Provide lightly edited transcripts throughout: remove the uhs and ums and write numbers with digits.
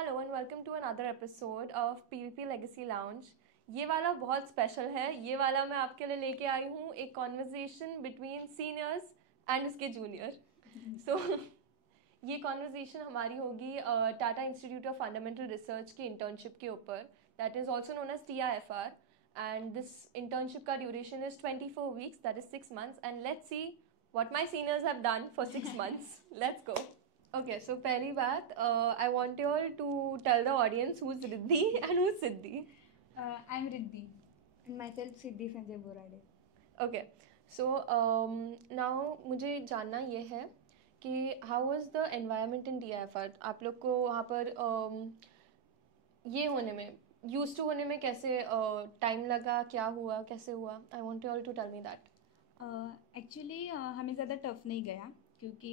Hello and welcome to another episode of PVP legacy lounge. ये वाला बहुत special है। ये वाला मैं आपके लिए लेके आई हूँ एक कॉन्वर्जेशन बिटवीन सीनियर्स एंड उसके जूनियर। सो ये कॉन्वर्जेशन हमारी होगी Tata Institute of Fundamental Research की इंटर्नशिप के ऊपर, that is also known as TIFR, and this internship का duration is 24 weeks, that is 6 months, and let's see what my seniors have done for 6 months. Let's go. Okay, so पहली बात, I want you all to tell the audience who's Riddhi and who's Siddhi. I'm Riddhi. And myself Siddhi Sanjay Borade. Okay, so now मुझे जानना ये है कि how was the environment in TIFR? आप लोग को वहाँ पर ये होने में used to होने में कैसे time लगा, क्या हुआ, कैसे हुआ? I want you all to tell me that. Actually हमें ज़्यादा टफ नहीं गया क्योंकि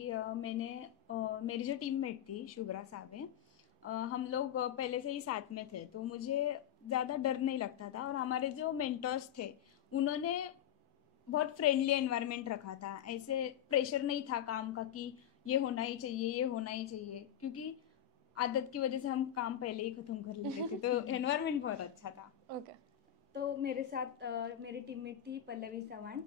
मेरी जो टीममेट थी शुभ्रा साहब हम लोग पहले से ही साथ में थे, तो मुझे ज़्यादा डर नहीं लगता था। और हमारे जो मेंटर्स थे उन्होंने बहुत फ्रेंडली एनवायरनमेंट रखा था। ऐसे प्रेशर नहीं था काम का कि ये होना ही चाहिए, ये होना ही चाहिए, क्योंकि आदत की वजह से हम काम पहले ही ख़त्म कर लेते थे। तो एनवायरनमेंट बहुत अच्छा था। Okay. तो मेरे साथ मेरी टीममेट थी पल्लवी चव्हाण।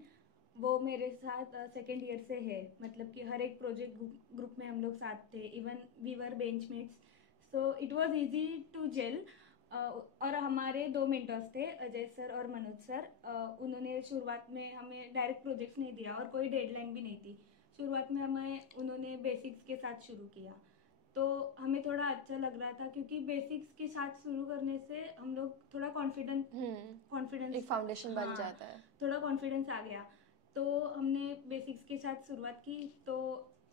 वो मेरे साथ सेकेंड ईयर से है, मतलब कि हर एक प्रोजेक्ट ग्रुप में हम लोग साथ थे। Even we were benchmates, so it was easy to gel. और हमारे दो मेंटर्स थे, अजय सर और मनोज सर। उन्होंने शुरुआत में हमें डायरेक्ट प्रोजेक्ट्स नहीं दिया और कोई डेडलाइन भी नहीं थी। शुरुआत में हमें उन्होंने बेसिक्स के साथ शुरू किया, तो हमें थोड़ा अच्छा लग रहा था क्योंकि बेसिक्स के साथ शुरू करने से हम लोग थोड़ा कॉन्फिडेंस एक फाउंडेशन बन जाता है, थोड़ा कॉन्फिडेंस आ गया। तो हमने बेसिक्स के साथ शुरुआत की, तो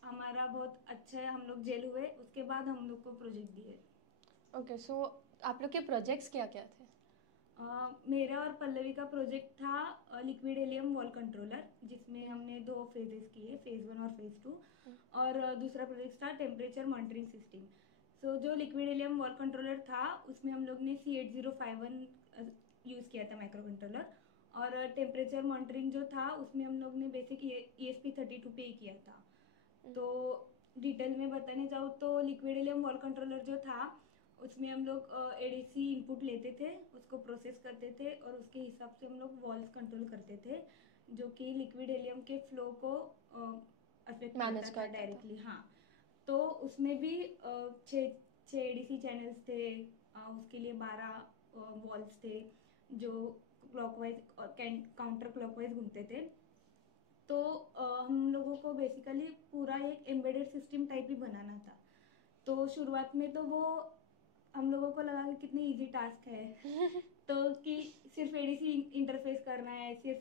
हमारा बहुत अच्छा है, हम लोग जेल हुए। उसके बाद हम लोग को प्रोजेक्ट दिए। ओके, सो आप लोग के प्रोजेक्ट्स क्या क्या थे? मेरा और पल्लवी का प्रोजेक्ट था लिक्विड हेलियम वॉल कंट्रोलर, जिसमें हमने 2 फेजेस किए, फेज 1 और फेज 2। और दूसरा प्रोजेक्ट था टेम्परेचर मॉनिटरिंग सिस्टम। सो जो लिक्विड हेलियम वॉल कंट्रोलर था उसमें हम लोग ने C8051 यूज़ किया था माइक्रो कंट्रोलर। और टेम्परेचर मॉनिटरिंग जो था उसमें हम लोग ने बेसिक ESP32 पे ही किया था। तो डिटेल में बताने जाऊँ तो लिक्विड हेलियम वॉल कंट्रोलर जो था उसमें हम लोग ADC इनपुट लेते थे, उसको प्रोसेस करते थे और उसके हिसाब से हम लोग वॉल्स कंट्रोल करते थे, जो कि लिक्विड हेलियम के फ्लो को अफेक्ट करता था डायरेक्टली। हाँ, तो उसमें भी 6 ADC चैनल्स थे। उसके लिए 12 वॉल्स थे जो क्लॉकवाइज और काउंटर क्लॉकवाइज घूमते थे। तो हम लोगों को बेसिकली पूरा एक एम्बेडेड सिस्टम टाइप ही बनाना था। तो शुरुआत में तो वो हम लोगों को लगा कि कितनी इजी टास्क है। तो कि सिर्फ ADC इंटरफेस करना है, सिर्फ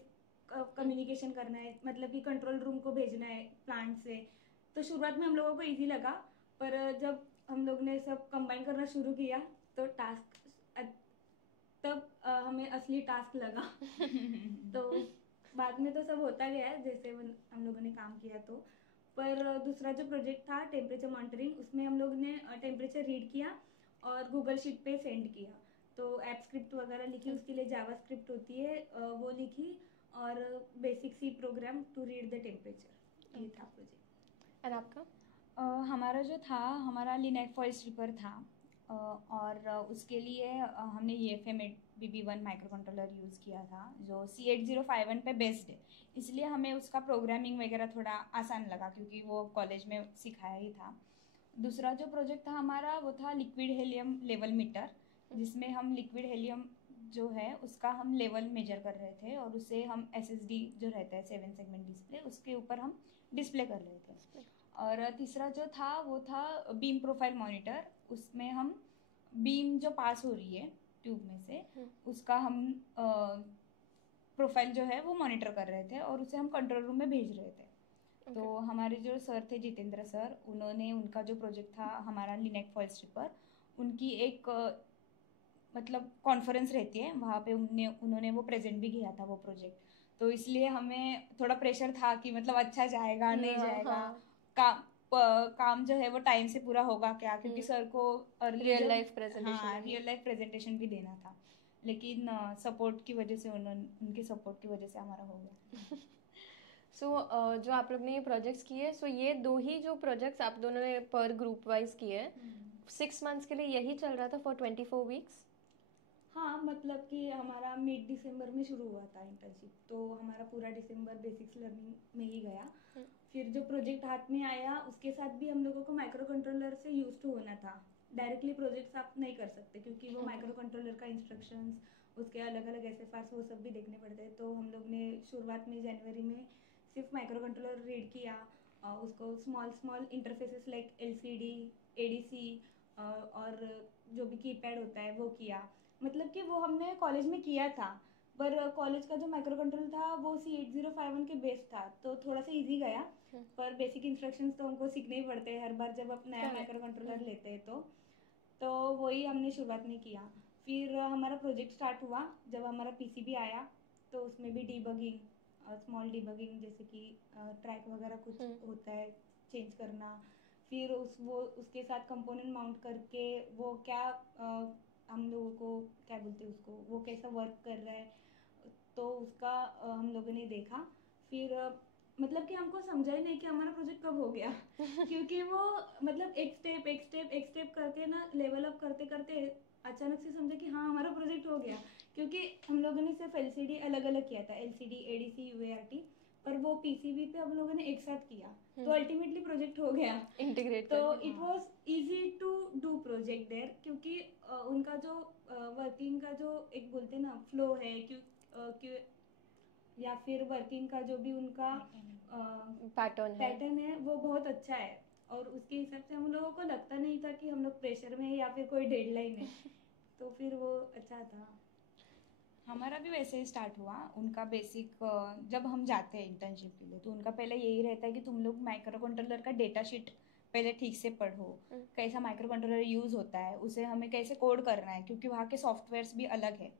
कम्युनिकेशन करना है, मतलब कि कंट्रोल रूम को भेजना है प्लांट से। तो शुरुआत में हम लोगों को इजी लगा, पर जब हम लोग ने सब कंबाइन करना शुरू किया तो तब हमें असली टास्क लगा। तो बाद में तो सब होता गया है जैसे हम लोगों ने काम किया। तो पर दूसरा जो प्रोजेक्ट था टेम्परेचर मॉनिटरिंग, उसमें हम लोग ने टेम्परेचर रीड किया और गूगल शीट पे सेंड किया। तो ऐप स्क्रिप्ट वगैरह लिखी, उसके लिए जावा स्क्रिप्ट होती है, वो लिखी, और basic C program to read the temperature. ये था प्रोजेक्ट। एंड आपका? हमारा जो था, हमारा लिनक्स फॉइल स्ट्रिपर था। और उसके लिए हमने EFM BB1 micro controller use किया था जो C8051 पे बेस्ड है, इसलिए हमें उसका प्रोग्रामिंग वगैरह थोड़ा आसान लगा क्योंकि वो कॉलेज में सिखाया ही था। दूसरा जो प्रोजेक्ट था हमारा वो था लिक्विड हेलियम लेवल मीटर, जिसमें हम लिक्विड हेलियम जो है उसका हम लेवल मेजर कर रहे थे और उसे हम SSD जो रहता है 7 सेगमेंट डिस्प्ले, उसके ऊपर हम डिस्प्ले कर रहे थे। और तीसरा जो था वो था बीम प्रोफाइल मॉनिटर। उसमें हम बीम जो पास हो रही है ट्यूब में से उसका हम प्रोफाइल जो है वो मॉनिटर कर रहे थे और उसे हम कंट्रोल रूम में भेज रहे थे। तो हमारे जो सर थे जितेंद्र सर, उन्होंने उनका जो प्रोजेक्ट था हमारा लिनक्स फॉइल स्ट्रिपर, उनकी एक मतलब कॉन्फ्रेंस रहती है वहाँ पे उन्होंने वो प्रेजेंट भी किया था वो प्रोजेक्ट। तो इसलिए हमें थोड़ा प्रेशर था कि मतलब अच्छा जाएगा नहीं जाएगा, काम जो है वो टाइम से पूरा होगा क्या, क्योंकि सर को रियल लाइफ प्रेजेंटेशन भी देना था। लेकिन सपोर्ट की वजह से उनके सपोर्ट की वजह से हमारा हो गया। सो जो आप लोग ने ये प्रोजेक्ट्स किए, सो ये 2 ही जो प्रोजेक्ट्स आप दोनों ने पर ग्रुप वाइज किए, 6 मंथ्स के लिए यही चल रहा था फॉर 24 वीक्स? हाँ, मतलब कि हमारा मिड दिसंबर में शुरू हुआ था इंटर्नशिप, तो हमारा पूरा दिसंबर बेसिक्स लर्निंग में ही गया। फिर जो प्रोजेक्ट हाथ में आया उसके साथ भी हम लोगों को माइक्रो कंट्रोलर से यूज टू होना था। डायरेक्टली प्रोजेक्ट्स आप नहीं कर सकते क्योंकि वो माइक्रो कंट्रोलर का इंस्ट्रक्शंस, उसके अलग अलग SFRs वो सब भी देखने पड़ते हैं। तो हम लोग ने शुरुआत में जनवरी में सिर्फ माइक्रो कंट्रोलर रीड किया, उसको small small interfaces like LCD, ADC और जो भी कीपैड होता है वो किया। मतलब कि वो हमने कॉलेज में किया था, पर कॉलेज का जो माइक्रो कंट्रोल था वो C8051 के बेस था, तो थोड़ा सा इजी गया। पर बेसिक इंस्ट्रक्शंस तो हमको सीखने ही पड़ते हैं हर बार जब आप नया माइक्रो कंट्रोलर लेते हैं। तो वही हमने शुरुआत में किया। फिर हमारा प्रोजेक्ट स्टार्ट हुआ जब हमारा PCB आया, तो उसमें भी डीबगिंग, स्मॉल डीबगिंग जैसे कि ट्रैक वगैरह कुछ होता है चेंज करना। फिर उसके साथ कंपोनेंट माउंट करके वो क्या हम लोगों को क्या बोलते हैं उसको, वो कैसा वर्क कर रहा है, तो उसका हम लोगों ने देखा। फिर मतलब कि हमको समझा ही नहीं कि हमारा प्रोजेक्ट कब हो गया क्योंकि वो मतलब एक स्टेप करके ना लेवल अप करते करते अचानक से समझा कि हाँ हमारा प्रोजेक्ट हो गया। क्योंकि हम लोगों ने सिर्फ LCD अलग अलग किया था, LCD, ADC, UART, पर वो PCB पे हम लोगों ने एक साथ किया, तो अल्टीमेटली प्रोजेक्ट हो गया इंटीग्रेट। तो it was easy to do project there क्योंकि उनका जो वर्किंग का जो एक बोलते हैं ना फ्लो है क्यों या फिर वर्किंग का जो भी उनका पैटर्न है वो बहुत अच्छा है, और उसके हिसाब से हम लोगों को लगता नहीं था कि हम लोग प्रेशर में है या फिर कोई डेडलाइन है तो फिर वो अच्छा था। हमारा भी वैसे ही स्टार्ट हुआ। उनका बेसिक जब हम जाते हैं इंटर्नशिप के लिए तो उनका पहले यही रहता है कि तुम लोग माइक्रो कंट्रोलर का डेटा शीट पहले ठीक से पढ़ो, कैसा माइक्रो कंट्रोलर यूज़ होता है, उसे हमें कैसे कोड करना है, क्योंकि वहाँ के सॉफ्टवेयर्स भी अलग है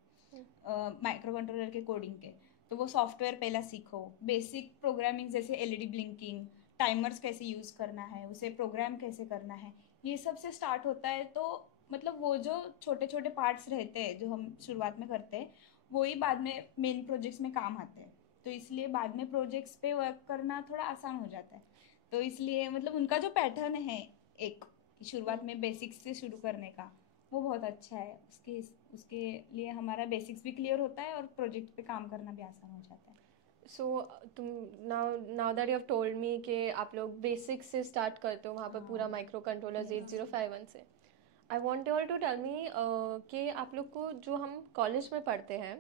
माइक्रो कंट्रोलर के कोडिंग के। तो वो सॉफ्टवेयर पहला सीखो, बेसिक प्रोग्रामिंग जैसे LED ब्लिंकिंग, टाइमर्स कैसे यूज़ करना है, उसे प्रोग्राम कैसे करना है, ये सब से स्टार्ट होता है। तो मतलब वो जो छोटे छोटे पार्ट्स रहते हैं जो हम शुरुआत में करते हैं वही बाद में मेन प्रोजेक्ट्स में काम आते हैं। तो इसलिए बाद में प्रोजेक्ट्स पे वर्क करना थोड़ा आसान हो जाता है। तो इसलिए मतलब उनका जो पैटर्न है एक शुरुआत में बेसिक्स से शुरू करने का, वो बहुत अच्छा है। उसके लिए हमारा बेसिक्स भी क्लियर होता है और प्रोजेक्ट पे काम करना भी आसान हो जाता है। सो तुम now that you have told me कि आप लोग बेसिक्स से स्टार्ट करते हो वहाँ पर पूरा माइक्रो कंट्रोलर्स 8051 से। I want all to tell me कि आप लोग को जो हम कॉलेज में पढ़ते हैं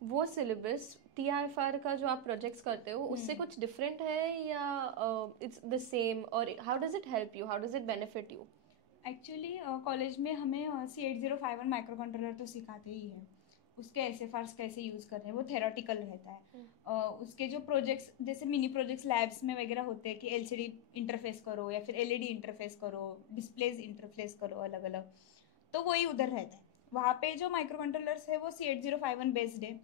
वो सिलेबस TIFR का जो आप प्रोजेक्ट्स करते हो उससे कुछ डिफरेंट है या इट्स द सेम, और how does it help you, how does it benefit you? Actually college में हमें C8051 माइक्रो कंट्रोलर तो सिखाते ही है, उसके SFRs कैसे यूज़ करने हैं वो थेरोटिकल रहता है। उसके जो प्रोजेक्ट्स जैसे मिनी प्रोजेक्ट्स लैब्स में वगैरह होते हैं कि LCD इंटरफेस करो या फिर LED इंटरफेस करो, डिस्प्लेज इंटरफेस करो अलग अलग, तो वही उधर रहता है। वहाँ पे जो माइक्रो कंट्रोलर्स है वो C8051 बेस्ड है,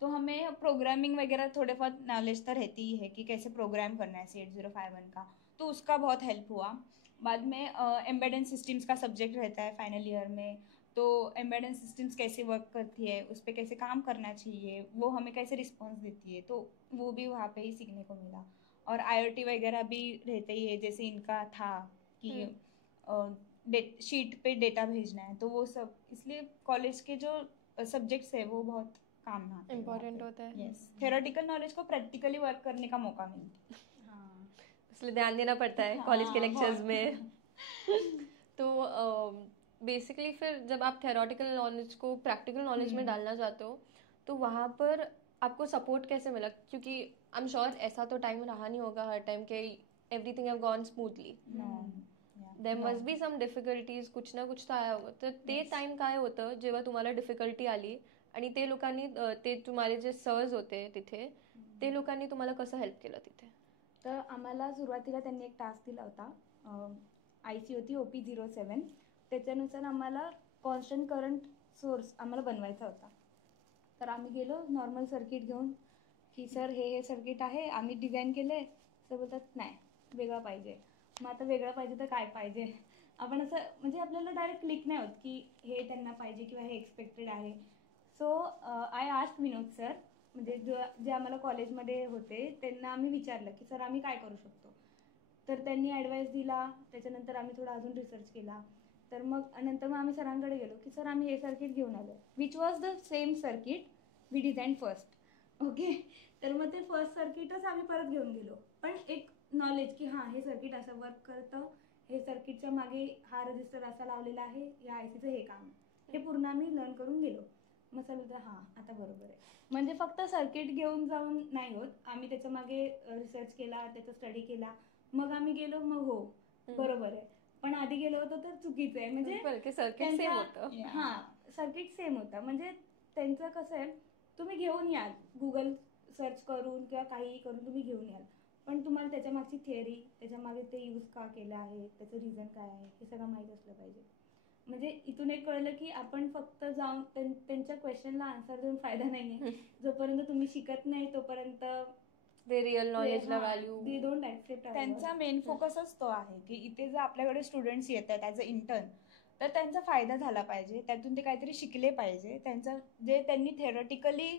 तो हमें प्रोग्रामिंग वगैरह थोड़े बहुत नॉलेज तो रहती ही है कि कैसे प्रोग्राम करना है C8051 का, तो उसका बहुत हेल्प हुआ। बाद में एम्बेडेड सिस्टम्स का सब्जेक्ट रहता है फाइनल ईयर में, तो एम्बेडेड सिस्टम्स कैसे वर्क करती है, उस पर कैसे काम करना चाहिए, वो हमें कैसे रिस्पॉन्स देती है, तो वो भी वहाँ पे ही सीखने को मिला। और IoT वगैरह भी रहते ही है, जैसे इनका था कि शीट पे डेटा भेजना है, तो वो सब इसलिए कॉलेज के जो सब्जेक्ट्स है वो बहुत काम में आते हैं, इम्पोर्टेंट होता है। यस, थ्योरेटिकल नॉलेज को प्रैक्टिकली वर्क करने का मौका मिलता है। हाँ, इसलिए ध्यान देना पड़ता है कॉलेज के लेक्चर्स में तो बेसिकली फिर जब आप थेरोटिकल नॉलेज को प्रैक्टिकल नॉलेज में डालना चाहते हो तो वहाँ पर आपको सपोर्ट कैसे मिला? क्योंकि आई एम श्योर ऐसा तो टाइम रहा नहीं होगा हर टाइम के everything have gone smoothly, there must be some difficulties, कुछ ना कुछ तर आया होगा. तर ते टाइम काय होतं जेव्हा तुम्हाला डिफिकल्टी आली आणि ते लोकांनी ते तुम्हारे जे सर्स होते तिथे ते लोकांनी तुम्हाला कसं हेल्प केलं तिथे? तर आम्हाला सुरुवातीला त्यांनी एक टास्क दिला होता, IC होती OP07, त्याच्यानुसार आम्हाला कॉन्स्टंट करंट सोर्स आम्हाला बनवायचा होता. तर आम्ही गेलो नॉर्मल सर्किट घेऊन की सर हे सर्किट आहे, आम्ही डिझाईन केलं आहे. सर बोलतात नाही वेगळं पाहिजे. मग आता वेगळं पाहिजे तर काय पाहिजे, आपण असं म्हणजे आपल्याला डायरेक्ट क्लिक नाही होत की हे त्यांना पाहिजे किंवा हे एक्सपेक्टेड आहे. So I asked Vinod sir, म्हणजे जे आम्हाला कॉलेजमध्ये होते त्यांना आम्ही विचारलं की सर आम्ही काय करू शकतो. तर त्यांनी ॲडवाईस दिला. त्याच्यानंतर आम्ही थोडा अजून रिसर्च केला. तर मग नंतर मग आम्ही सरांकडे गेलो की सर आम्ही हे सर्किट घेऊन आलो, which was the same circuit we design first. Okay, तर मग ते फर्स्ट सर्किटच आम्ही परत घेऊन गेलो, पण एक नॉलेज की हां हे सर्किट असं वर्क करतं, हे सर्किटच्या मागे हा रजिस्टर असा लावलेला आहे, या ICचं हे काम, हे पूर्ण आम्ही लर्न करून गेलो. मग सर बोलतो हां आता बरोबर आहे. म्हणजे फक्त सर्किट घेऊन जाऊन नाही होत, आम्ही त्याच्या मागे रिसर्च केला, त्याचा स्टडी केला, मग आम्ही गेलो, मग हो बरोबर आहे. पण आधी गेलो होतो तर चुकीचं आहे. म्हणजे सर्किट सेम होतं. हां सर्किट सेम होता. म्हणजे त्यांचं कसं आहे, तुम्ही घेऊन याल गुगल सर्च करून किंवा काहीही करून तुम्ही घेऊन याल, पण तुम्हाला त्याच्या मागची थिअरी, त्याच्या मागे ते यूज का केलं आहे, त्याचं रिझन काय आहे, हे सगळं माहीत असलं पाहिजे. म्हणजे इथून एक कळलं की आपण फक्त जाऊन त्यांच्या क्वेश्चनला आन्सर देऊन फायदा नाही आहे. जोपर्यंत तुम्ही शिकत नाही तोपर्यंत ते रिअल नॉलेजला व्हॅल्यू दे डोंट ऍक्सेप्ट. त्यांचा मेन फोकसच तो आहे की इथे जर आपल्याकडे स्टुडंट्स येत आहेत ॲज अ इंटर्न, तर त्यांचा फायदा झाला पाहिजे, त्यातून ते काहीतरी शिकले पाहिजे. त्यांचं जे त्यांनी थेरॉटिकली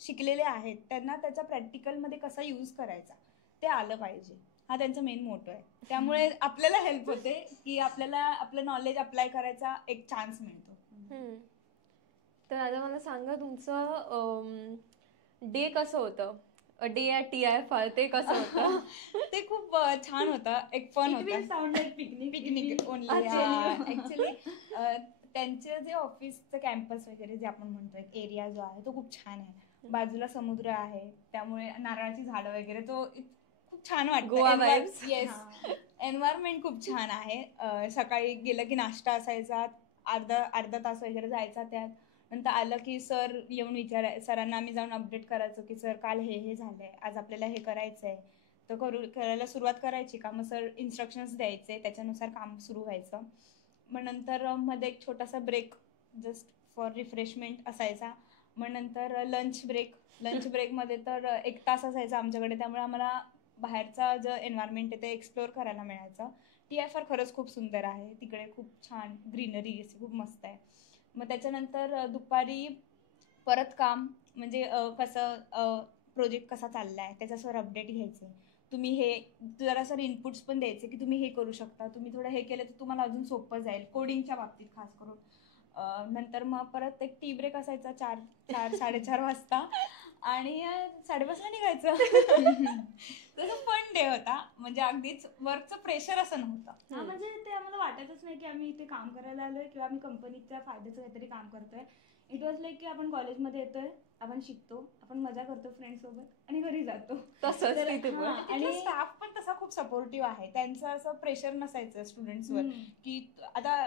शिकलेले आहेत त्यांना त्याचा प्रॅक्टिकलमध्ये कसा यूज करायचा ते आलं पाहिजे. हा त्यांचा मेन मोटो आहे. त्यामुळे आपल्याला हेल्प होते की आपल्याला आपलं नॉलेज अप्लाय करायचा एक चान्स मिळतो. तर आता मला सांगा तुमचं डे कसं होतं, डे ॲट TIFR ते कसं होतं? ते खूप छान होतं, एक फन होतं. Picnic only. ऍक्च्युली त्यांचे जे ऑफिसचं कॅम्पस वगैरे जे आपण म्हणतो एक एरिया जो आहे तो खूप छान आहे. बाजूला समुद्र आहे, त्यामुळे नारळाची झाडं वगैरे, तो खूप छान वाटतं. गोवा वाइब्स. येस, एन्व्हायरमेंट खूप छान आहे. सकाळी गेलं की नाश्ता असायचा, अर्धा तास वगैरे जायचा त्यात. नंतर आलं की सर येऊन सरांना आम्ही जाऊन अपडेट करायचो की सर काल हे झालंय, आज आपल्याला हे करायचंय, तर करायला सुरुवात करायची का. मग सर इन्स्ट्रक्शन्स द्यायचे, त्याच्यानुसार काम सुरू व्हायचं. मग नंतर मध्ये एक छोटासा ब्रेक जस्ट फॉर रिफ्रेशमेंट असायचा. मग नंतर लंच ब्रेकमध्ये तर 1 तास असायचा आमच्याकडे, त्यामुळे आम्हाला बाहेरचा जो एन्व्हायरमेंट आहे ते एक्सप्लोअर करायला मिळायचं. TIFR खरंच खूप सुंदर आहे, तिकडे खूप छान ग्रीनरी खूप मस्त आहे. मग त्याच्यानंतर दुपारी परत काम, म्हणजे कसं प्रोजेक्ट कसा चाललाय त्याचा सर अपडेट घ्यायचे. तुम्ही हे जरा सर इनपुट्स पण द्यायचे की तुम्ही हे करू शकता, तुम्ही थोडं हे केलं तर तुम्हाला अजून सोपं जाईल कोडिंगच्या बाबतीत खास करून. नंतर मग परत एक टी ब्रेक असायचा 4-4:30 वाजता आणि 5:30 निघायचं. तसं फन डे होता, म्हणजे अगदीच वर्कचं प्रेशर असं नव्हतं. हा, म्हणजे ते आम्हाला वाटतच नाही की आम्ही इथे काम करायला आलोय किंवा आम्ही कंपनीच्या फायद्याचं काहीतरी काम करतोय. इट वॉज लाईक की आपण कॉलेजमध्ये येतोय, आपण शिकतो, आपण मजा करतो फ्रेंड सोबत आणि घरी जातो. आणि स्टाफ पण तसा खूप सपोर्टिव्ह आहे. त्यांचं असं प्रेशर नसायचं स्टुडंट्सवर की आता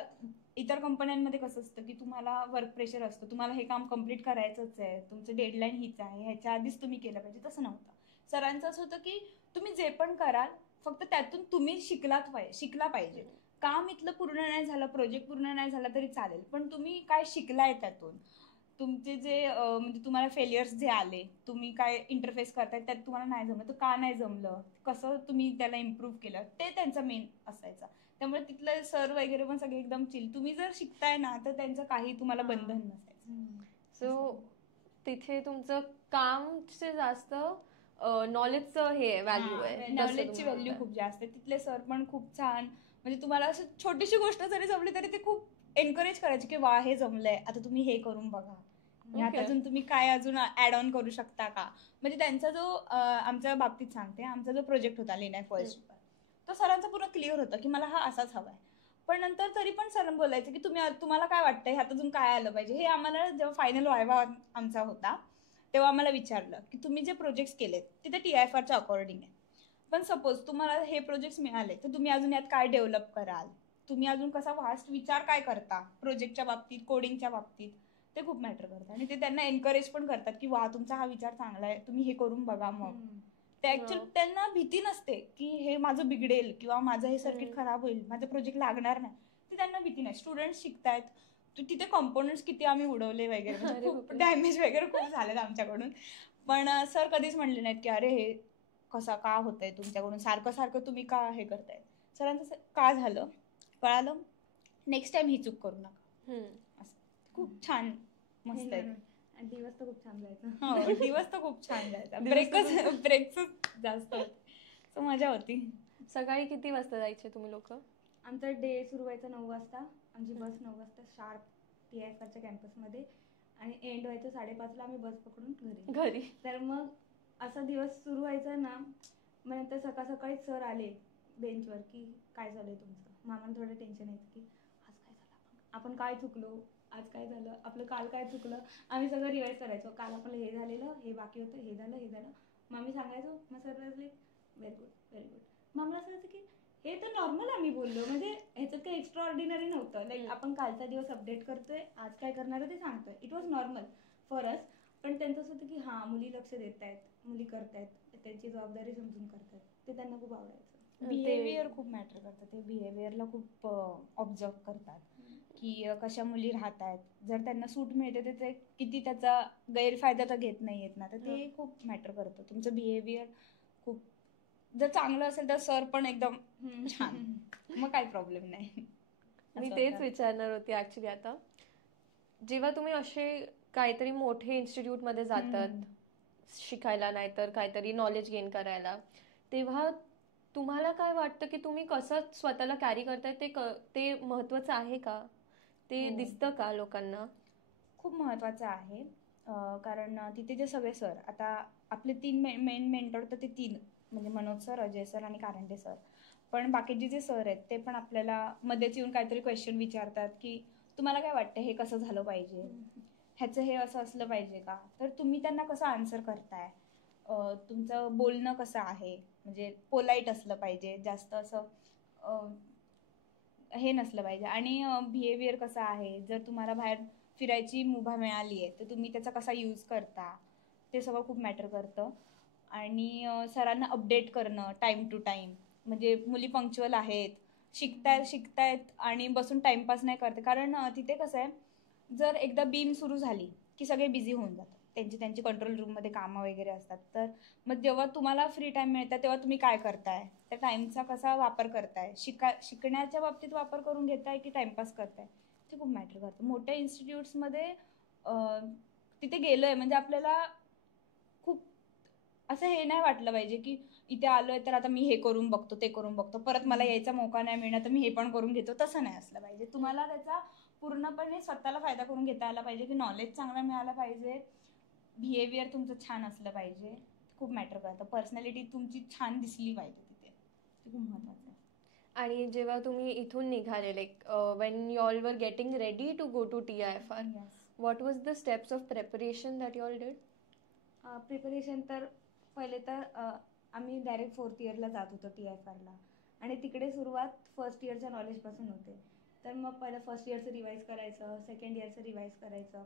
इतर कंपन्यांमध्ये कसं असतं की तुम्हाला वर्क प्रेशर असतं, तुम्हाला हे काम कम्प्लीट करायचंच आहे, तुमचं डेडलाईन हीच आहे, ह्याच्या आधीच तुम्ही केलं पाहिजे. तसं नव्हतं. सरांचं असं होतं की तुम्ही जे पण कराल फक्त त्यातून तुम्ही शिकला पाहिजे. काम इथलं पूर्ण नाही झालं, प्रोजेक्ट पूर्ण नाही झाला तरी चालेल, पण तुम्ही काय शिकलाय त्यातून, तुमचे जे म्हणजे तुम्हाला फेलियर्स जे आले, तुम्ही काय इंटरफेस करताय त्यात तुम्हाला नाही जमलं तर का नाही जमलं, कसं तुम्ही त्याला इम्प्रूव्ह केलं, ते त्यांचा मेन असायचा. त्यामुळे तिथले सर वगैरे पण सगळे एकदम चिल. तुम्ही जर शिकताय ना तर त्यांचं काही तुम्हाला बंधन नसायचं. सो तिथे तुमचं कामचे जास्त नॉलेजचं हे व्हॅल्यू आहे, नॉलेजची व्हॅल्यू खूप जास्त आहे. तिथले सर पण खूप छान, म्हणजे तुम्हाला असं छोटीशी गोष्ट जरी जमली तरी ते खूप एनकरेज करायचे की वा हे जमलंय, आता तुम्ही हे करून बघा, अजून तुम्ही काय अजून ऍड ऑन करू शकता का. म्हणजे त्यांचा जो आमच्या बाबतीत सांगते, आमचा जो प्रोजेक्ट होता लिनाय फॉरेस्ट, तो सरांचा पूर्ण क्लिअर होता की मला हा असाच हवाय. पण नंतर तरी पण सर बोलायचं की तुम्हाला काय वाटतंय ह्यात अजून काय आलं पाहिजे. हे आम्हाला जेव्हा फायनल व्हायवा आमचा होता तेव्हा आम्हाला विचारलं की तुम्ही जे प्रोजेक्ट्स केलेत तिथे TIFRच्या अकॉर्डिंग आहे, पण सपोज तुम्हाला हे प्रोजेक्ट्स मिळाले तर तुम्ही अजून यात काय डेव्हलप कराल, तुम्ही अजून कसा वास्ट विचार काय करता प्रोजेक्टच्या बाबतीत, कोडिंगच्या बाबतीत, ते खूप मॅटर करतात. आणि ते त्यांना एनकरेज पण करतात की वा तुमचा हा विचार चांगला आहे, तुम्ही हे करून बघा. मग ते ऍक्च्युअली त्यांना भीती नसते की हे माझं बिघडेल किंवा माझं हे सर्किट खराब होईल, माझं प्रोजेक्ट लागणार नाही, ते त्यांना भीती नाही. स्टुडंट्स शिकतायत, तिथे कॉम्पोनंट्स किती आम्ही उडवले वगैरे, खूप डॅमेज वगैरे खूप झालेत आमच्याकडून, पण सर कधीच म्हणले नाहीत की अरे हे कसा का होतंय तुमच्याकडून, सारखं तुम्ही का हे करताय. सरांचं का झालं कळालं, नेक्स्ट टाइम ही चूक करू नका. असं खूप छान मस्त आहे. दिवस तर खूप छान जायचा. हो, दिवस तर खूप छान जायचा. ब्रेकच जास्त होत, मजा होती. सकाळी किती वाजता जायचे तुम्ही लोक? आमचा डे सुरू व्हायचा 9 वाजता आमची बस 9 वाजता शार्प TIFRच्या कॅम्पसमध्ये आणि एंड व्हायचं 5:30ला, आम्ही बस पकडून घरी. तर मग असा दिवस सुरू व्हायचा ना, मग नंतर सकाळ सकाळी सर आले बेंचवर की काय झालंय तुमचं. मग आम्हाला थोडं टेन्शन यायचं की आज काय झालं, आपण काय चुकलो, आज काय झालं, आपलं काल काय चुकलं. आम्ही सगळं रिवाईज करायचो, काल आपलं हे झालेलं, हे बाकी होतं, हे झालं, हे झालं. मग आम्ही सांगायचो, मग sir like very good very good. मग आम्हाला असं वाटतं की हे तर नॉर्मल आम्ही बोललो, म्हणजे ह्याच्यात काही एक्स्ट्रा ऑर्डिनरी नव्हतं. लाईक आपण कालचा दिवस अपडेट करतोय, आज काय करणार आहे ते सांगतोय. It was normal for us. पण त्यांचं असं होतं की हां मुली लक्ष देत आहेत, मुली करतायत, त्यांची जबाबदारी समजून करतायत, ते त्यांना खूप आवडायचं. बिहेवियर खूप मॅटर करतं. ते बिहेवियरला खूप ऑब्झर्व करतात की कशा मुली राहत आहेत. जर त्यांना सूट मिळते तर ते किती त्याचा गैरफायदा तर घेत नाही आहेत ना, तर ते खूप मॅटर करतं. तुमचं बिहेवियर खूप जर चांगलं असेल तर सर पण एकदम छान, मग काही प्रॉब्लेम नाही. मी तेच विचारणार होते ऍक्च्युली. आता जेव्हा तुम्ही असे काहीतरी मोठे इन्स्टिट्यूटमध्ये जातात शिकायला, नाहीतर काहीतरी नॉलेज गेन करायला, तेव्हा तुम्हाला काय वाटतं की तुम्ही कसं स्वतःला कॅरी करताय, ते महत्वाचं आहे का, ते दिसतं का लोकांना? खूप महत्वाचं आहे. कारण तिथे जे सगळे सर, आता आपले 3 मेन मेंटर तर ते 3 म्हणजे मनोज सर, अजय सर आणि कारंडे सर. पण बाकीचे जे सर आहेत ते पण आपल्याला मध्येच येऊन काहीतरी क्वेश्चन विचारतात की तुम्हाला काय वाटतं हे कसं झालं पाहिजे, ह्याचं हे असं असलं पाहिजे का. तर तुम्ही त्यांना कसं आन्सर करताय, तुमचं बोलणं कसं आहे, म्हणजे पोलाईट असलं पाहिजे, जास्त असं हे नसलं पाहिजे. आणि बिहेवियर कसं आहे, जर तुम्हाला बाहेर फिरायची मुभा मिळाली आहे तर तुम्ही त्याचा कसा यूज करता, ते सगळं खूप मॅटर करतं. आणि सरांना अपडेट करणं टाईम टू टाईम, म्हणजे मुली पंक्च्युअल आहेत, शिकतायत आणि बसून टाइमपास नाही करते. कारण तिथे कसं आहे, जर एकदा बीम सुरू झाली की सगळे बिझी होऊन जातात, त्यांची कंट्रोल रूममध्ये कामं वगैरे असतात. तर मग जेव्हा तुम्हाला फ्री टाईम मिळतं तेव्हा तुम्ही काय करताय, त्या टाईमचा कसा वापर करताय, शिकण्याच्या बाबतीत वापर करून घेताय की टाइमपास करताय, ते खूप मॅटर करतं. मोठ्या इन्स्टिट्यूट्समध्ये तिथे गेलोय म्हणजे आपल्याला खूप असं हे नाही वाटलं पाहिजे की इथे आलोय तर आता मी हे करून बघतो, ते करून बघतो, परत मला यायचा मौका नाही मिळणार तर मी हे पण करून घेतो. तसं नाही असलं पाहिजे. तुम्हाला त्याचा पूर्णपणे स्वतःला फायदा करून घेता आला पाहिजे, की नॉलेज चांगलं मिळालं पाहिजे, बिहेवियर तुमचं छान असलं पाहिजे. खूप मॅटर करतं. पर्सनॅलिटी तुमची छान दिसली पाहिजे तिथे, ते खूप महत्त्वाचं आहे. आणि जेव्हा तुम्ही इथून निघाले, when you all were getting ready to go to TIFR, what was the steps of preparation that you all did? Preparation तर पहिले तर आम्ही डायरेक्ट 4th इयरला जात होतो TIFRला, आणि तिकडे सुरुवात फर्स्ट इयरच्या नॉलेजपासून होते. तर मग पहिलं फर्स्ट इयरचं रिवाईज करायचं, सेकंड इयरचं रिवाईज करायचं,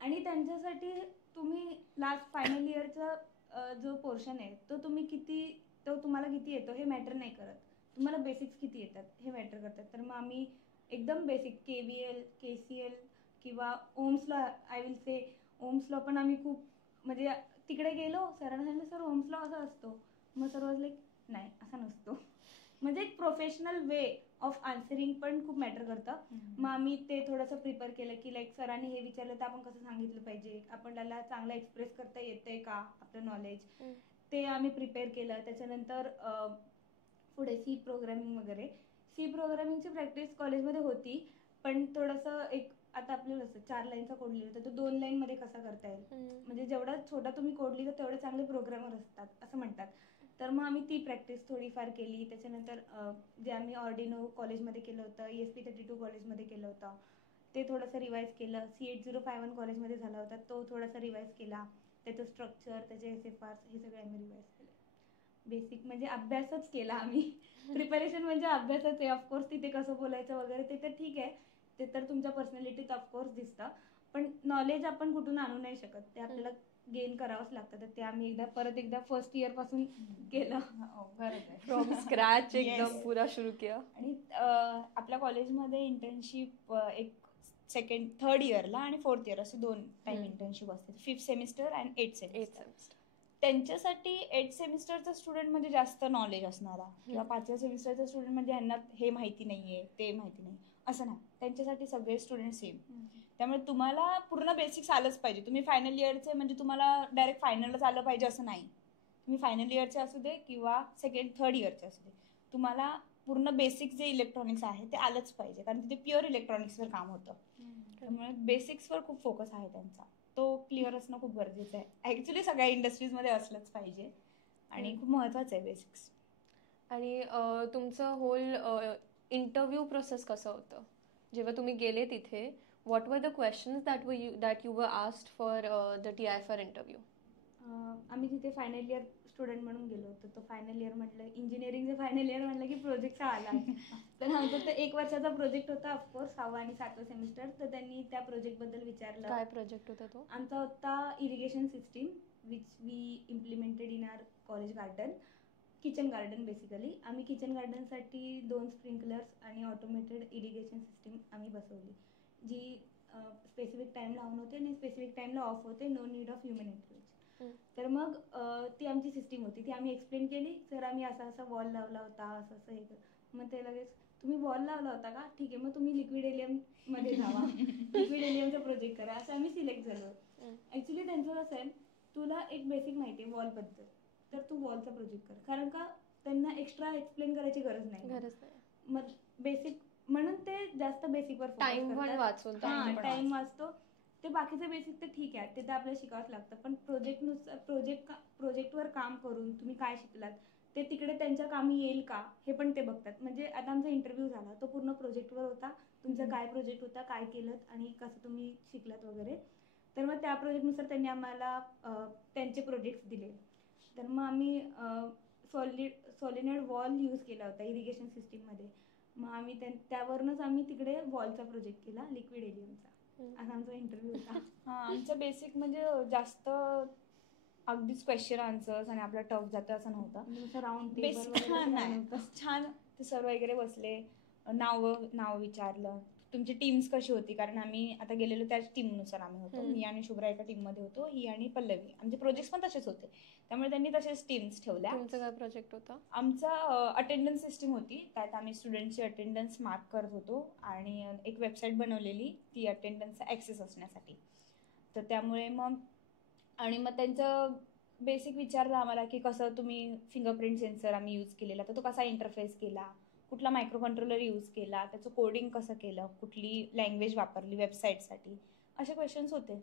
आणि त्यांच्यासाठी तुम्ही लास्ट फायनल इयरचा जो पोर्शन आहे तो तुम्हाला किती येतो हे मॅटर नाही करत, तुम्हाला बेसिक्स किती येतात हे मॅटर करतात. तर मग आम्ही एकदम बेसिक KVL, KCL किंवा Ohm's law, I will say Ohm's law पण आम्ही खूप, म्हणजे तिकडे गेलो, सरांना सांगितलं सर ओम्स लॉ असा असतो. मग सर वाज लाईक नाही असा नसतो. म्हणजे एक प्रोफेशनल वे ऑफ आन्सरिंग पण खूप मॅटर करतं. मग आम्ही ते थोडंसं प्रिपेअर केलं की लाईक सरांनी हे विचारलं तर आपण कसं सांगितलं पाहिजे, आपल्याला चांगलं एक्सप्रेस करता येतंय का आपलं नॉलेज, ते आम्ही प्रिपेअर केलं. त्याच्यानंतर पुढे सी प्रोग्रामिंगची प्रॅक्टिस कॉलेजमध्ये होती, पण थोडंसं एक आता आपल्याला असं 4 लाईनचा कोड लिहिला तर तो 2 लाईनमध्ये कसा करता येईल, म्हणजे जेवढा छोटा तुम्ही कोड लिहिता तेवढे चांगले प्रोग्रामर असतात असं म्हणतात. तर मग आम्ही ती प्रॅक्टिस थोडीफार केली. त्याच्यानंतर जे आम्ही ऑर्डिनो कॉलेजमध्ये केलं होतं, ESP32 कॉलेजमध्ये केलं होतं, ते थोडंसं रिवाईज केलं. C8051 कॉलेजमध्ये झाला होता, तो थोडासा रिवाईज केला. त्याचं स्ट्रक्चर, त्याचे SFR हे सगळे आम्ही रिवाईज केलं. बेसिक म्हणजे अभ्यासच केला आम्ही. प्रिपरेशन म्हणजे अभ्यासच आहे. ऑफकोर्स तिथे कसं बोलायचं वगैरे ते तर ठीक आहे, ते तर तुमच्या पर्सनॅलिटीत ऑफकोर्स दिसतं, पण नॉलेज आपण कुठून आणू नाही शकत, ते आपल्याला गेन करावंच लागतं. तर ते आम्ही परत एकदा फर्स्ट इयर पासून केलं. फ्रॉम स्क्रॅच एकदम पुरा सुरू केला. आणि आपल्या कॉलेजमध्ये इंटर्नशिप एक थर्ड इयरला आणि 4th इयर असे 2 टाइम इंटर्नशिप असते, 5th सेमिस्टर आणि 8th सेमिस्टर. त्यांच्यासाठी 8th सेमिस्टरचा स्टुडंट म्हणजे जास्त नॉलेज असणारा, किंवा 5व्या सेमिस्टरचा स्टुडंट म्हणजे ह्यांना हे माहिती नाहीये ते माहिती नाही असं नाही. त्यांच्यासाठी सगळे स्टुडंट सेम. त्यामुळे तुम्हाला पूर्ण बेसिक्स आलंच पाहिजे. तुम्ही फायनल इयरचे म्हणजे तुम्हाला डायरेक्ट फायनलच आलं पाहिजे असं नाही. तुम्ही फायनल इयरचे असू दे किंवा थर्ड इयरचे असू दे, तुम्हाला पूर्ण बेसिक जे इलेक्ट्रॉनिक्स आहे ते आलंच पाहिजे, कारण तिथे प्युअर इलेक्ट्रॉनिक्सवर काम होतं. त्यामुळे बेसिक्सवर खूप फोकस आहे त्यांचा, तो क्लिअर असणं खूप गरजेचं आहे. ॲक्च्युली सगळ्या इंडस्ट्रीजमध्ये असलंच पाहिजे आणि खूप महत्त्वाचं आहे बेसिक्स. आणि तुमचं होल इंटरव्ह्यू प्रोसेस कसं होतं जेव्हा तुम्ही गेले तिथे? What were the questions that you were asked for the TIFR interview? आम्ही तिथे फायनल इयर स्टुडंट म्हणून गेलो होतो. तर फायनल इयर म्हटलं, इंजिनिअरिंगचं फायनल इयर म्हटलं की प्रोजेक्टचा आला. तर आमचा तर 1 वर्षाचा प्रोजेक्ट होता ऑफकोर्स, 6वा आणि 7वा सेमिस्टर. तर त्यांनी त्या प्रोजेक्टबद्दल विचारलं. काय प्रोजेक्ट होता तो? आमचा होता irrigation system which we implemented in our college garden, kitchen garden basically. आम्ही किचन गार्डनसाठी 2 स्प्रिंकलर्स आणि ऑटोमेटेड इरिगेशन सिस्टीम आम्ही बसवली, जी स्पेसिफिक टाईमला ऑन होते आणि स्पेसिफिक टाईमला ऑफ होते, no need of human intervention. तर मग ती आमची सिस्टीम होती, ती आम्ही एक्सप्लेन केली. सर आम्ही असा असा वॉल लावला होता, असं असं हे. मग ते लगेच, तुम्ही वॉल लावला होता का, ठीक आहे, मग तुम्ही लिक्विड हेलियममध्ये जावा, लिक्विड हेलियमचा प्रोजेक्ट करा. असं आम्ही सिलेक्ट झालो. ॲक्च्युली त्यांचं कसं आहे, तुला एक बेसिक माहिती आहे वॉलबद्दल, तर तू वॉलचा प्रोजेक्ट कर, कारण का त्यांना एक्स्ट्रा एक्सप्लेन करायची गरज नाही. मग बेसिक म्हणून ते जास्त बेसिकवर टाइम पण वाचून, टाइम वाचतो. ते बाकीचं बेसिक तर ठीक आहे, ते तर आपल्याला शिकावंच लागतं. पण प्रोजेक्टवर काम करून तुम्ही काय शिकलात ते तिकडे त्यांच्या कामी येईल का हे पण ते बघतात. म्हणजे आता आमचा इंटरव्ह्यू झाला, तो पूर्ण प्रोजेक्टवर होता. तुमचा काय प्रोजेक्ट होता, काय केलं आणि कसं तुम्ही शिकलात वगैरे. तर मग त्या प्रोजेक्टनुसार त्यांनी आम्हाला त्यांचे प्रोजेक्ट्स दिले. तर मग आम्ही सॉलिनॉइड वॉल यूज केला होता इरिगेशन सिस्टीममध्ये. मग आम्ही त्यावरूनच आम्ही तिकडे वॉलचा प्रोजेक्ट केला, लिक्विड हेलियमचा. असा आमचा इंटरव्ह्यू होता. आमचं बेसिक म्हणजे जास्त अगदीच क्वेश्चन आन्सर्स आणि आपलं टफ जातं असं नव्हतं. राऊंड बेसिक नाही, छान ते सर वगैरे बसले, नाव विचारलं, तुमची टीम्स कशी होती, कारण आम्ही आता गेलेलो त्याच टीमनुसार आम्ही होतो. मी आणि शुभ्रा एका टीममध्ये होतो, ही आणि पल्लवी. आमचे प्रोजेक्ट्स पण तसेच होते, त्यामुळे त्यांनी तसेच टीम्स ठेवल्या. तुमचा काय प्रोजेक्ट होता? आमचा अटेंडन्स सिस्टीम होती, त्यात आम्ही स्टुडंटची अटेंडन्स मार्क करत होतो आणि एक वेबसाईट बनवलेली ती अटेंडन्सचा ॲक्सेस असण्यासाठी. तर त्यामुळे मग त्यांचं बेसिक विचारलं आम्हाला की कसं तुम्ही फिंगरप्रिंट सेन्सर आम्ही यूज केलेला, तर तो कसा इंटरफेस केला, कुठला मायक्रो कंट्रोलर यूज केला, त्याचं कोडिंग कसं केलं, कुठली लँग्वेज वापरली वेबसाईटसाठी, असे क्वेश्चन्स होते.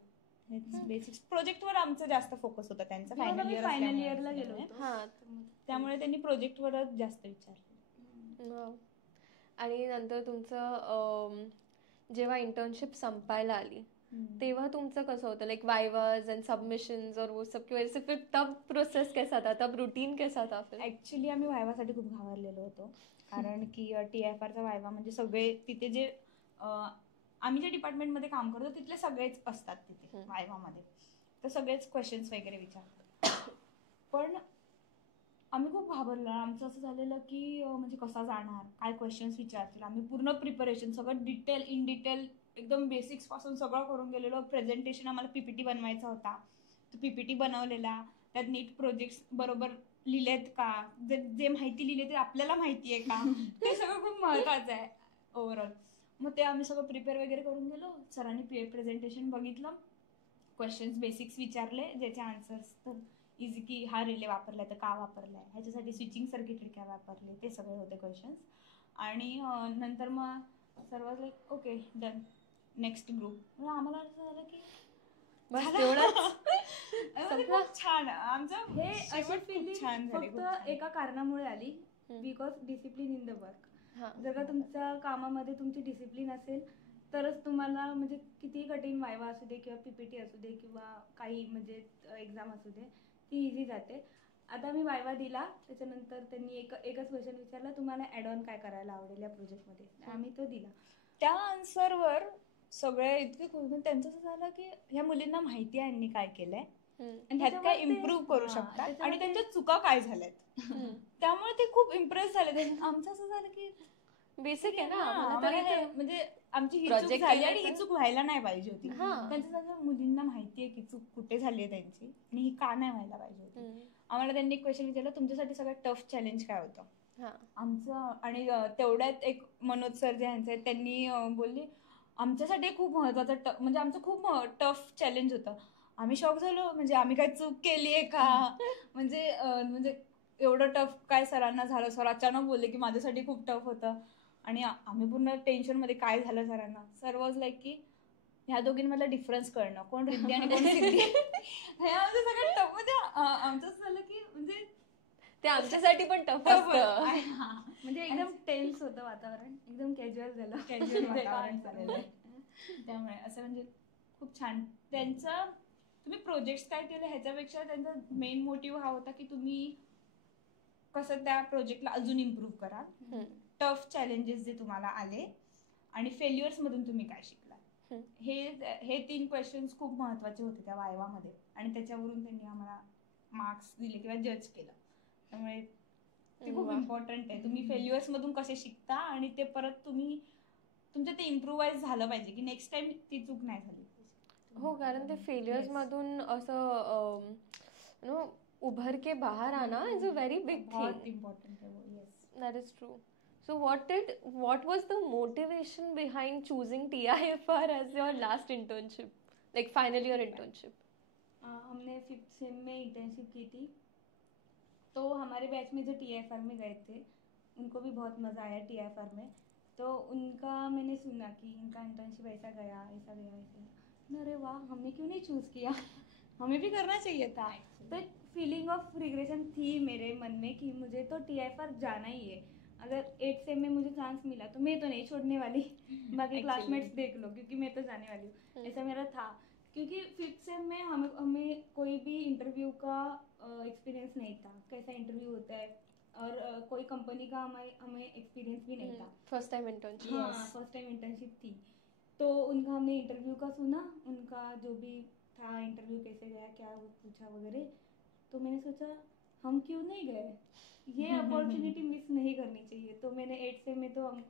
बेसिक्स प्रोजेक्टवर आमचं जास्त फोकस होता त्यांचा. फायनल इयरला गेलो होतो, त्यामुळे त्यांनी प्रोजेक्टवरच जास्त विचारलं. आणि नंतर तुमचं जेव्हा इंटर्नशिप संपायला आली तेव्हा तुमचं कसं होतं, लाइक वाइवाज एंड सबमिशंस और वो सब की वजह से फिर तब प्रोसेस कैसा था, तब रूटीन कैसा था? फिर ॲक्च्युली आम्ही वायवासाठी खूप घाबरलेलो होतो, कारण की TIFRचा वायवा म्हणजे सगळे तिथे जे आम्ही ज्या डिपार्टमेंटमध्ये काम करतो तिथले सगळेच असतात तिथे वायवामध्ये, तर सगळेच क्वेश्चन्स वगैरे विचारतात. पण आम्ही खूप घाबरलो. आमचं असं झालेलं की म्हणजे कसा जाणार, काय क्वेश्चन्स विचारतील. आम्ही पूर्ण प्रिपरेशन सगळं इन डिटेल एकदम बेसिक्सपासून सगळं करून गेलेलो. प्रेझेंटेशन आम्हाला PPT बनवायचा होता, तो PPT बनवलेला, त्यात नीट प्रोजेक्ट्स बरोबर लिहिलेत का, जे माहिती लिहिले ते आपल्याला माहिती आहे का, ते सगळं खूप महत्त्वाचं आहे ओव्हरऑल. मग ते आम्ही सगळं प्रिपेअर वगैरे करून गेलो. सरांनी प्रेझेंटेशन बघितलं, क्वेश्चन्स बेसिक्स विचारले, ज्याचे आन्सर्स तर इझी की हा रिले वापरलाय तर का वापरलाय, ह्याच्यासाठी स्विचिंग सर्किटरी काय वापरले, ते सगळे होते क्वेश्चन्स. आणि नंतर मग सर्व like okay done, next group. आम्हाला असं झालं की खूप छान, आमचं हे अशी फीलिंग फक्त एका कारणामुळे आली, because discipline in the work. जर का तुमच्या कामामध्ये तुमची डिसिप्लिन असेल तरच तुम्हाला म्हणजे कितीही कठीण वायवा असू दे किंवा PPT असू दे किंवा काही म्हणजे एक्झाम असू दे, ती इझी जाते. आता मी वायवा दिला, त्याच्यानंतर त्यांनी एकच क्वेश्चन विचारला, तुम्हाला ॲड ऑन काय करायला आवडेल या प्रोजेक्टमध्ये, आम्ही तो दिला. त्या आन्सरवर सगळे इतके खुश. त्यांचं असं झालं की ह्या मुलींना माहिती आहे यांनी काय केलंय आणि ह्यात काय इम्प्रूव्ह करू शकतात आणि त्यांच्या चुका काय झाल्यात, त्यामुळे ते खूप इम्प्रेस झाले. आमचं असं झालं की बेसिक आहे ना, म्हणजे आमची ही चूक झाली आणि ही चूक व्हायला नाही पाहिजे होती. त्यांचं झालं मुलींना माहिती आहे की चूक कुठे झाली आहे त्यांची आणि ही का नाही व्हायला पाहिजे होती. आम्हाला त्यांनी एक क्वेश्चन विचारलं, तुमच्यासाठी सगळ्यात टफ चॅलेंज काय होतं आमचं. आणि तेवढ्यात एक मनोज सर जे यांचे आहेत त्यांनी बोलले, आमच्यासाठी खूप महत्वाचं म्हणजे आमचं खूप टफ चॅलेंज होतं. आम्ही शॉक झालो, म्हणजे आम्ही काय चूक केली आहे का, म्हणजे एवढं टफ काय सरांना झालं, सर अचानक बोलले की माझ्यासाठी खूप टफ होतं. आणि आम्ही पूर्ण टेन्शनमध्ये काय झालं सरांना. सर वॉज लाईक की ह्या दोघींमधला डिफरन्स कळणं, कोण रिद्धी आणि कोण सिद्धी. हे आमचं सगळं टफ, म्हणजे आमचं असं झालं की म्हणजे ते आमच्यासाठी पण टफ असतं. म्हणजे एकदम टेन्स होतं वातावरण, एकदम कॅज्युअल झालं. कॅज्युअल वातावरण झालेलं आहे. त्यामुळे असं म्हणजे खूप छान. त्यांचा तुम्ही प्रोजेक्ट्स काय केले ह्याच्यापेक्षा त्यांचा मेन मोटिव्ह हा होता की तुम्ही कसं त्या प्रोजेक्टला अजून इम्प्रूव्ह कराल, टफ चॅलेंजेस जे तुम्हाला आले आणि फेल्युअर्स मधून तुम्ही काय शिकला. हे 3 क्वेश्चन्स खूप महत्वाचे होते त्या वायवामध्ये आणि त्याच्यावरून त्यांनी आम्हाला मार्क्स दिले किंवा जज केलं. त्यामुळे ते खूप इम्पॉर्टंट आहे. तुम्ही फेल्युअर्स मधून कसे शिकता आणि ते परत तुम्ही तुमचं ते इम्प्रूव्हाइज झालं पाहिजे की नेक्स्ट टाइम ती चूक नाही झाली. हो, कारण ते फेलियर्स मधून असं नो उभर के बाहर आना is a very big thing. बहुत इम्पॉर्टंट है वो. Yes, that is true. So what was the motivation behind choosing TIFR as your last internship, like final year internship? हमने 5th सेम में इंटर्नशिप की थी, तो हमारे बैच में जो TIFR में गए थे उनको भी बहुत मज़ा आया TIFR में. तो उनका मैंने सुना कि इनका इंटर्नशिप ऐसा गया ऐसा गया ऐसा. अरे वाह, हमने क्यों नहीं चूज़ किया, हमें भी करना चाहिए था. तो एक फीलिंग ऑफ रिग्रेशन थी मेरे मन में कि मुझे तो TIFR जाना ही है. अगर 8th सेम में मुझे चांस मिला तो मैं तो नहीं छोड़ने वाली. बाकी क्लासमेट्स देख लो, क्योंकि मैं तो जाने वाली हूँ, ऐसा मेरा था. क्योंकि 5th सेम में हमें कोई भी इंटरव्यू का एक्सपीरियंस नहीं था, कैसा इंटरव्यू होता है, और कोई कंपनी का हमें एक्सपीरियंस भी नहीं था. First time internship. हाँ, फर्स्ट टाइम इंटर्नशिप थी. तो उनका हमने इंटरव्यू का सुना, उनका जो भी था इंटरव्यू कैसे गया, क्या वो पूछा वगैरह. तो मैंने सोचा हम क्यों नहीं गए, ये अपॉर्चुनिटी मिस नहीं करनी चाहिए. तो मैंने 8th से में तो हम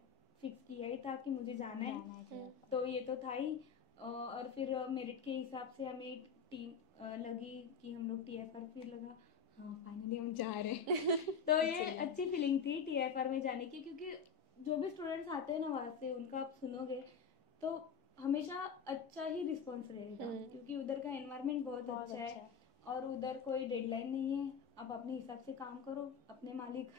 फिक्स किया ही था कि मुझे जाना है. तो ये तो था ही. और फिर मेरिट के हिसाब से हमें टीम लगी कि हम लोग TIFR, फिर लगा हाँ फाइनली हम जा रहे हैं. तो ये अच्छी फीलिंग थी TIFR में जाने की, क्योंकि जो भी स्टूडेंट्स आते हैं ना वहाँ से, उनका आप सुनोगे तो हमेशा अच्छा ही रिस्पॉन्स रहेगा. क्योंकि उधर का एनवायरनमेंट बहुत अच्छा है और उधर कोई डेडलाइन नहीं है. आप अपने हिसाब से काम करो, अपने मालिक.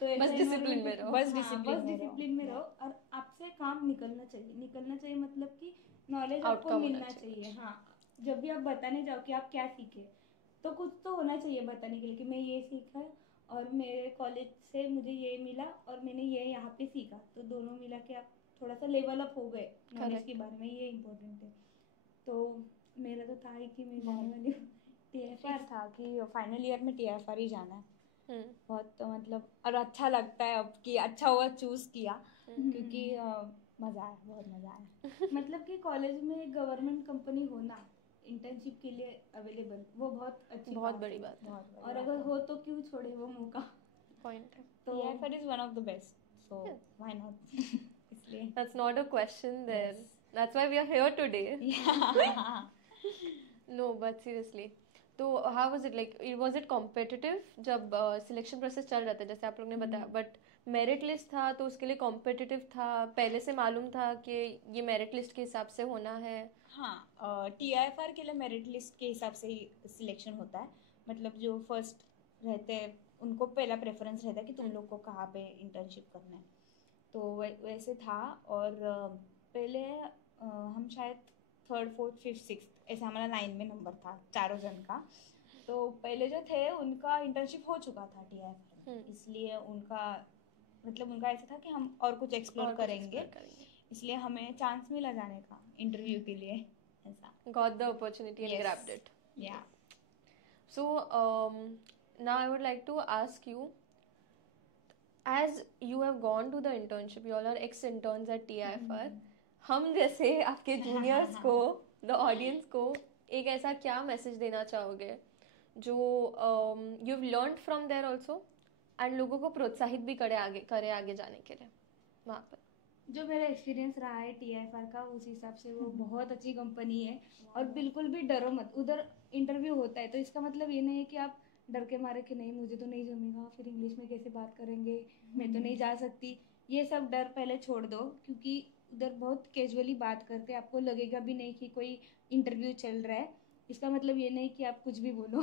तो बस डिसिप्लिन में रहो. बस डिसिप्लिन में रहो और आपसे काम निकलना चाहिए मतलब कि नॉलेज आपको मिलना चाहिए. हाँ, जब भी आप बताने जाओ कि आप क्या सीखे, तो कुछ तो होना चाहिए बताने के लिए कि मैं ये सीखा और मेरे कॉलेज से मुझे ये मिला और मैंने ये यहाँ पे सीखा. तो दोनों मिला के आप थोड़ा सा लेवल अप हो गए नॉलेज के बारे में, ये इम्पोर्टेंट है. तो मेरा तो था ही कि मैं जाने वाली हूँ. TIFR था कि फाइनल ईयर में TIFR ही जाना है. बहुत तो मतलब और अच्छा लगता है अब कि अच्छा हुआ चूज किया, क्योंकि मज़ा आया, बहुत मज़ा आया. मतलब कि कॉलेज में गवर्नमेंट कंपनी होना इंटर्नशिप के लिए अवेलेबल, वो बहुत बड़ी बात है. और अगर हो तो क्यों छोड़े वो मौका. पॉइंट है. तो TIFR is one of the best, so why not. इसलिए that's not a question there. That's why we are here today. No, but seriously, तो how was it, like was it competitive जब selection process चल रहा था जैसे आप लोग ने बताया, बट मेरिट लिस्ट था तो उसके लिए कॉम्पिटिटिव था, पहले से मालूम था कि ये मेरिट लिस्ट के हिसाब से होना है? हाँ, TIFR के लिए मेरिट लिस्ट के हिसाब से ही सिलेक्शन होता है. मतलब जो फर्स्ट रहते हैं उनको पहला प्रेफरेंस रहता है कि तुम लोग को कहाँ पे इंटर्नशिप करना है. तो वैसे था. और पहले हम शायद 3rd 4th 5th 6th ऐसा हमारा 9 में नंबर था चारों जन का. तो पहले जो थे उनका इंटर्नशिप हो चुका था TIFR में, इसलिए उनका ऐसा था कि हम और कुछ एक्सप्लोर करेंगे, इसलिए हमें चांस मिला जाने का इंटरव्यू के लिए. ऐसा got the opportunity and grabbed it. Yeah. So now I would like to ask you, as you have gone to the internship, you all are ex-interns at TIFR. हम जैसे आपके जूनियर्स को, the audience को एक ऐसा क्या message देना चाहोगे जो you have learned from there also and लोगों को प्रोत्साहित भी करे आगे जाने के लिए वहाँ पर? जो मेरा एक्सपीरियंस रहा है TIFR का, उस हिसाब से वो बहुत अच्छी कंपनी है. और बिल्कुल भी डरो मत. उधर इंटरव्यू होता है तो इसका मतलब ये नहीं है कि आप डर के मारे कि नहीं मुझे तो नहीं जमेगा, फिर इंग्लिश में कैसे बात करेंगे, मैं तो नहीं जा सकती. ये सब डर पहले छोड़ दो, क्योंकि उधर बहुत कैजुअली बात करते हैं. आपको लगेगा भी नहीं कि कोई इंटरव्यू चल रहा है. इसका मतलब ये नहीं कि आप कुछ भी बोलो.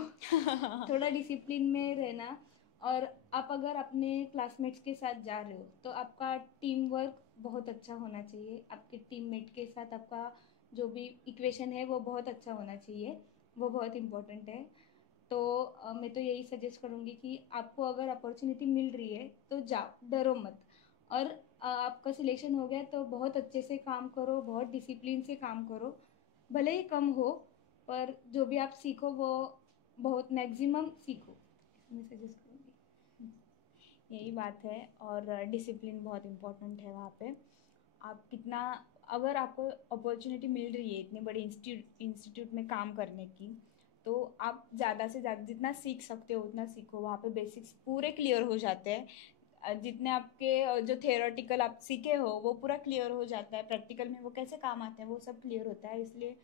थोड़ा डिसिप्लिन में रहना और आप अगर अपने क्लासमेट्स के साथ जा रहे हो तो आपका टीम वर्क बहुत अच्छा होना चाहिए, आपके टीममेट के साथ आपका जो भी इक्वेशन है वो बहुत अच्छा होना चाहिए, वो बहुत इम्पोर्टेंट है। तो मैं तो यही सजेस्ट करूँगी कि आपको अगर अपॉर्चुनिटी मिल रही है तो जाओ, डरो मत। और आपका सिलेक्शन हो गया तो बहुत अच्छे से काम करो, बहुत डिसिप्लिन से काम करो, भले ही कम हो पर जो भी आप सीखो वो बहुत मैक्सिमम सीखो, मैं सजेस्ट करूँगी। यही बात है। और डिसिप्लिन बहुत इम्पोर्टेंट है वहाँ पे। आप कितना, अगर आपको अपॉर्चुनिटी मिल रही है इतनी बड़ी इंस्टीट्यूट में काम करने की, तो आप ज़्यादा से ज़्यादा जितना सीख सकते हो उतना सीखो। वहाँ पे बेसिक्स पूरे क्लियर हो जाते हैं। जितने आपके जो थियोरेटिकल आप सीखे हो वो पूरा क्लियर हो जाता है, प्रैक्टिकल में वो कैसे काम आते हैं वो सब क्लियर होता है। इसलिए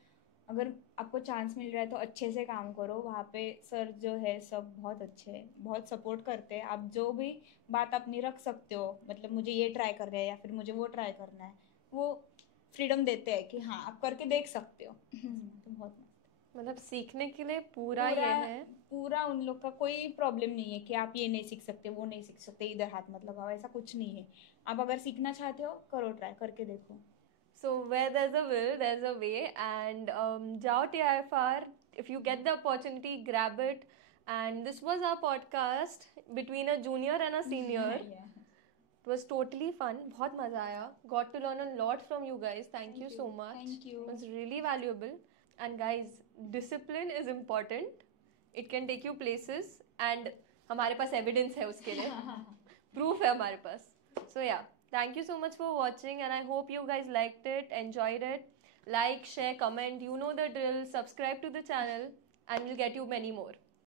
अगर आपको चांस मिल रहा है तो अच्छे से काम करो। वहाँ पे सर जो है सब बहुत अच्छे हैं, बहुत सपोर्ट करते हैं। आप जो भी बात अपनी रख सकते हो, मतलब मुझे ये ट्राई करना है या फिर मुझे वो ट्राई करना है, वो फ्रीडम देते हैं कि हाँ आप करके देख सकते हो। तो बहुत मस्त। मतलब सीखने के लिए पूरा पूरा ये है। पूरा उन लोग का कोई प्रॉब्लम नहीं है कि आप ये नहीं सीख सकते, वो नहीं सीख सकते, इधर हाथ मत लगाओ, ऐसा कुछ नहीं है। आप अगर सीखना चाहते हो करो, ट्राई करके देखो। So where there's a will, there's a way. And jao TIFR, if you get the opportunity, grab it. And this was our podcast between a junior and a senior. Yeah. It was totally fun. बहुत मजा आया. Got to learn a lot from you guys. Thank you so much. Thank you. It was really valuable. And guys, discipline is important. It can take you places. And हमारे pass evidence है उसके लिए. Proof है हमारे pass. So yeah, thank you so much for watching, and I hope you guys liked it, enjoyed it. Like, share, comment. You know the drill. Subscribe to the channel, and we'll get you many more.